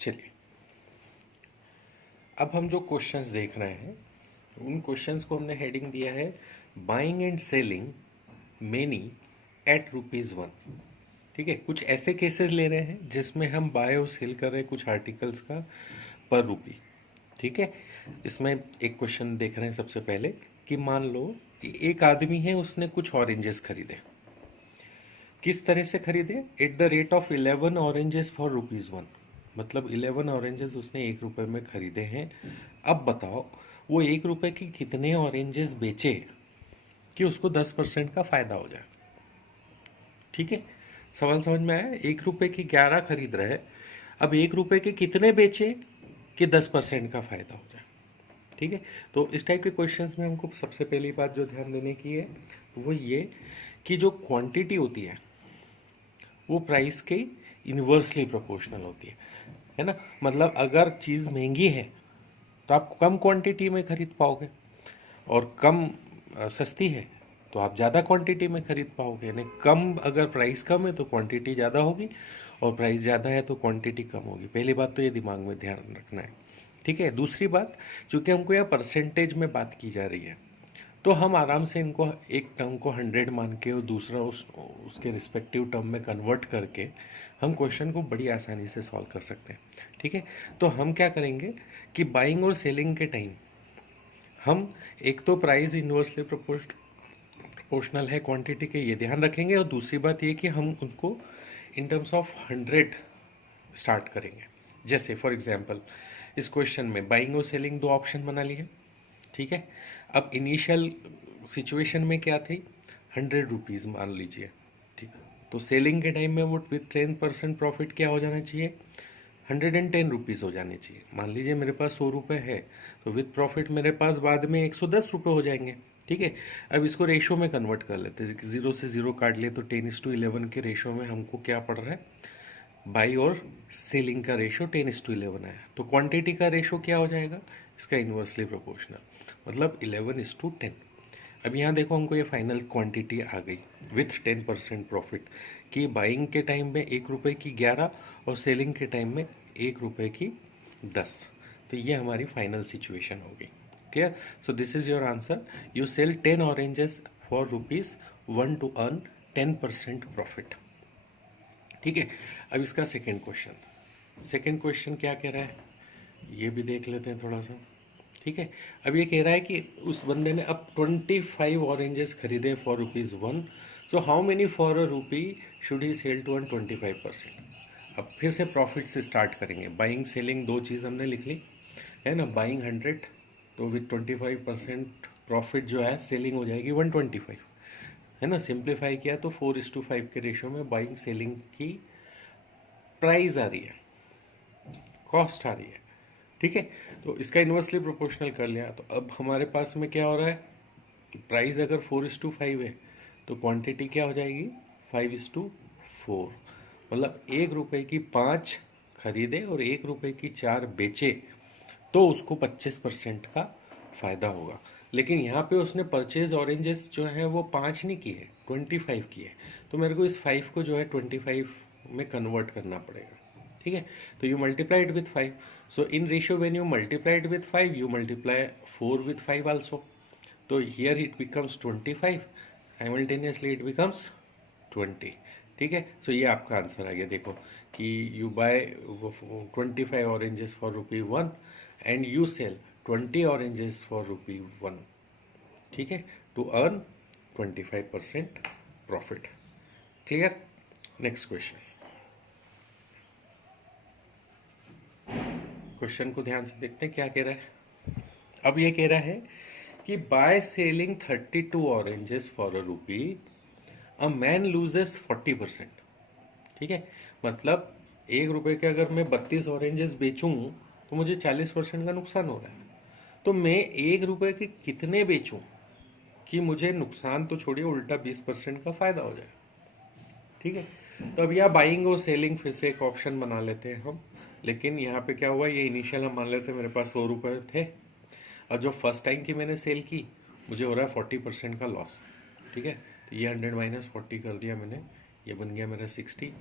चलिए, अब हम जो क्वेश्चंस देख रहे हैं उन क्वेश्चंस को हमने हेडिंग दिया है buying and selling many at ₹1। ठीक है, कुछ ऐसे केसेस ले रहे हैं जिसमें हम बाय और सेल कर रहे हैं कुछ आर्टिकल्स का पर रुपी। ठीक है, इसमें एक क्वेश्चन देख रहे हैं सबसे पहले कि मान लो कि एक आदमी है, उसने कुछ ऑरेंजेस खरीदे। किस तरह से खरीदे? At the rate of 11 oranges for ₹1। मतलब 11 ऑरेंजेस उसने ₹1 में खरीदे हैं। अब बताओ वो ₹1 की कितने ऑरेंजेस बेचे कि उसको 10% का फायदा हो जाए। ठीक है, सवाल समझ में आया? ₹1 की 11 खरीद रहे, अब ₹1 के कितने बेचे कि 10% का फायदा हो जाए। ठीक है, तो इस टाइप के क्वेश्चंस में हमको सबसे पहली बात जो ध्यान देने की है वो ये कि जो क्वांटिटी होती है वो प्राइस के इन्वर्सली प्रोपोर्शनल होती है ना। मतलब अगर चीज़ महंगी है तो आप कम क्वांटिटी में खरीद पाओगे, और कम सस्ती है तो आप ज़्यादा क्वांटिटी में खरीद पाओगे। यानी कम, अगर प्राइस कम है तो क्वांटिटी ज़्यादा होगी, और प्राइस ज़्यादा है तो क्वांटिटी कम होगी। पहली बात तो ये दिमाग में ध्यान रखना है। ठीक है, दूसरी बात, चूँकि हमको यहाँ परसेंटेज में बात की जा रही है तो हम आराम से इनको एक टर्म को 100 मान के और दूसरा उसके रिस्पेक्टिव टर्म में कन्वर्ट करके हम क्वेश्चन को बड़ी आसानी से सॉल्व कर सकते हैं। ठीक है, तो हम क्या करेंगे कि बाइंग और सेलिंग के टाइम हम एक तो प्राइस इन्वर्सली प्रोपोर्शनल है क्वांटिटी के, ये ध्यान रखेंगे, और दूसरी बात ये कि हम उनको इन टर्म्स ऑफ 100 स्टार्ट करेंगे। जैसे फॉर एग्जांपल इस क्वेश्चन में बाइंग और सेलिंग दो ऑप्शन बना लिए। ठीक है, अब इनिशियल सिचुएशन में क्या थी? ₹100 मान लीजिए। ठीक, तो सेलिंग के टाइम में वो विथ 10% प्रॉफिट क्या हो जाना चाहिए? ₹110 हो जाने चाहिए। मान लीजिए मेरे पास ₹100 है तो विथ प्रॉफिट मेरे पास बाद में ₹110 हो जाएंगे। ठीक है, अब इसको रेशो में कन्वर्ट कर लेते हैं। 0 से 0 काट लिए तो 10:11 के रेशो में हमको क्या पड़ रहा है? बाई और सेलिंग का रेशो 10:11 आया, तो क्वांटिटी का रेशो क्या हो जाएगा? इसका इन्वर्सली प्रोपोर्शनल, मतलब 11:10। अब यहाँ देखो हमको ये फाइनल क्वांटिटी आ गई विथ 10% प्रॉफिट कि बाइंग के टाइम में ₹1 की 11 और सेलिंग के टाइम में ₹1 की 10। तो ये हमारी फाइनल सिचुएशन होगी। Clear? So this is your answer. You sell 10 oranges for ₹1 to earn 10% profit. ठीक है, अब इसका सेकेंड क्वेश्चन क्या कह रहा है ये भी देख लेते हैं थोड़ा सा। ठीक है, अब ये कह रहा है कि उस बंदे ने अब 25 ऑरेंजेस खरीदे for ₹1। So how many for a rupee should he sell to earn 25%। अब फिर से प्रॉफिट से स्टार्ट करेंगे। बाइंग सेलिंग दो चीज़ हमने लिख ली है ना। बाइंग 100 तो विथ 25% प्रॉफिट जो है सेलिंग हो जाएगी 125, है ना। सिंप्लीफाई किया तो 4:5 के रेशो में बाइंग सेलिंग की प्राइस आ रही है, कॉस्ट आ रही है। ठीक है, तो इसका इन्वर्सली प्रोपोर्शनल कर लिया तो अब हमारे पास में क्या हो रहा है? प्राइस अगर 4:5 है तो क्वांटिटी क्या हो जाएगी? 5:4। मतलब ₹1 की 5 खरीदे और ₹1 की 4 बेचे तो उसको 25% का फायदा होगा। लेकिन यहाँ पे उसने परचेज ऑरेंजेस जो है वो 5 नहीं की है, 25 की है। तो मेरे को इस 5 को जो है 25 में कन्वर्ट करना पड़ेगा। ठीक है, तो you multiply it with 5। So in ratio when you multiply it with 5 you multiply 4 with 5 also. तो here it becomes 25, simultaneously it becomes 20। ठीक है, सो ये आपका आंसर आ गया। देखो कि you buy 25 oranges for ₹1 and you sell 20 oranges for ₹1। ठीक है, to earn 25% profit. Clear? Next question को ध्यान से देखते हैं क्या कह रहा है। अब ये कह रहा है कि by selling 32 oranges for a रूपी अ मैन लूजेस 40%। ठीक है, मतलब ₹1 के अगर मैं 32 ऑरेंजेस बेचूं तो मुझे 40% का नुकसान हो रहा है। तो मैं ₹1 के कितने बेचूं कि मुझे नुकसान तो छोड़िए उल्टा 20% का फायदा हो जाए। ठीक है, तो अब यहाँ बाइंग और सेलिंग फिर से एक ऑप्शन बना लेते हैं हम। लेकिन यहाँ पे क्या हुआ, ये इनिशियल हम मान लेते हैं मेरे पास ₹100 थे, और जो फर्स्ट टाइम की मैंने सेल की मुझे हो रहा है 40% का लॉस। ठीक है, तो ये 100 - 40 कर दिया मैंने, ये बन गया मेरा 60।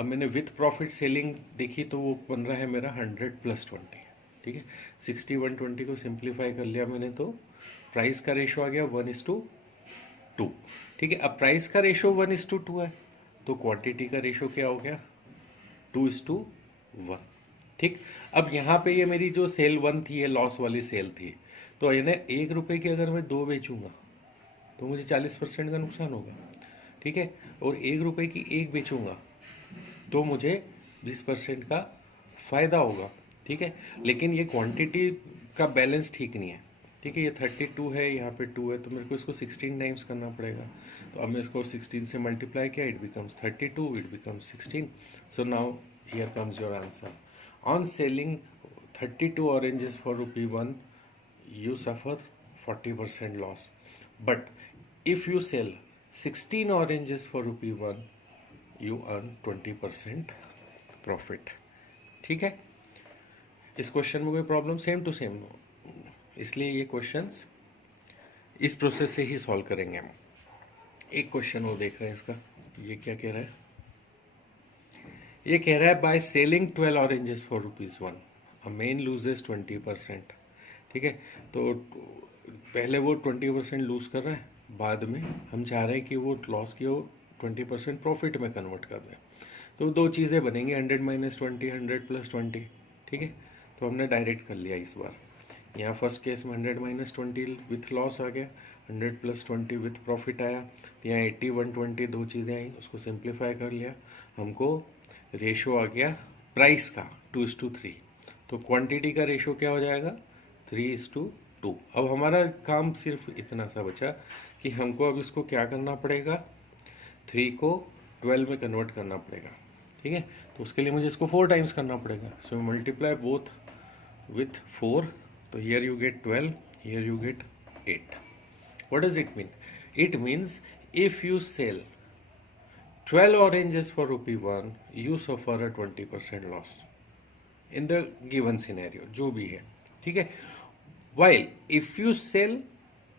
अब मैंने विथ प्रॉफिट सेलिंग देखी तो वो बन रहा है मेरा 100 + 20, ठीक है। 60 120 को सिंप्लीफाई कर लिया मैंने तो प्राइस का रेशो आ गया 1:2, ठीक है। अब प्राइस का रेशो 1:2 है तो क्वांटिटी का रेशो क्या हो गया 2:1, ठीक। अब यहाँ पे ये मेरी जो सेल 1 थी ये लॉस वाली सेल थी, तो यानी 1 रुपये की अगर मैं 2 बेचूंगा तो मुझे 40% का नुकसान होगा, ठीक है। और 1 रुपये की 1 बेचूंगा तो मुझे 20% का फ़ायदा होगा, ठीक है। लेकिन ये क्वांटिटी का बैलेंस ठीक नहीं है, ठीक है। ये 32 है, यहाँ पे 2 है, तो मेरे को इसको 16 टाइम्स करना पड़ेगा। तो अब मैं इसको 16 से मल्टीप्लाई किया, it becomes 32, it becomes 16। So now here comes your answer. On selling 32 oranges for ₹1 you suffer 40% loss, but if you sell 16 oranges for ₹1 you earn 20% profit, ठीक है। इस क्वेश्चन में कोई प्रॉब्लम? सेम टू सेम, इसलिए ये questions इस process से ही solve करेंगे हम। एक क्वेश्चन वो देख रहे हैं इसका, ये क्या कह रहा है? ये कह रहा है by selling 12 oranges for ₹1 a man loses 20%, ठीक है। तो पहले वो 20% लूज कर रहा है, बाद में हम चाह रहे हैं कि वो लॉस की वो 20% प्रॉफिट में कन्वर्ट कर दें। तो दो चीज़ें बनेंगी, 100 - 20, 100 + 20, ठीक है। तो हमने डायरेक्ट कर लिया इस बार। यहाँ फर्स्ट केस में 100 - 20 विथ लॉस आ गया, 100 + 20 विथ प्रॉफिट आया। तो यहाँ 80 120 दो चीज़ें आई, उसको सिंप्लीफाई कर लिया, हमको रेशो आ गया प्राइस का 2:3। तो क्वांटिटी का रेशो क्या हो जाएगा 3:2। अब हमारा काम सिर्फ इतना सा बचा कि हमको अब इसको क्या करना पड़ेगा, 3 को 12 में कन्वर्ट करना पड़ेगा, ठीक है। तो उसके लिए मुझे इसको 4 टाइम्स करना पड़ेगा। सो मल्टीप्लाई बोथ विथ 4, तो here you get 12, here you get 8। What does it mean? It means if you sell 12 oranges for ₹1 you suffer a 20% loss in the given scenario, जो भी है, ठीक है। While if you sell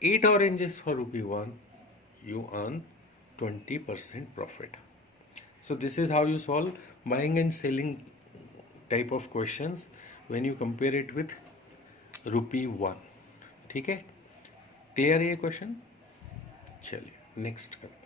8 oranges for ₹1 you earn 20% profit. So this is how you solve buying and selling type of questions when you compare it with ₹1, ठीक है। Clear है ये question? चलिए नेक्स्ट करते हैं।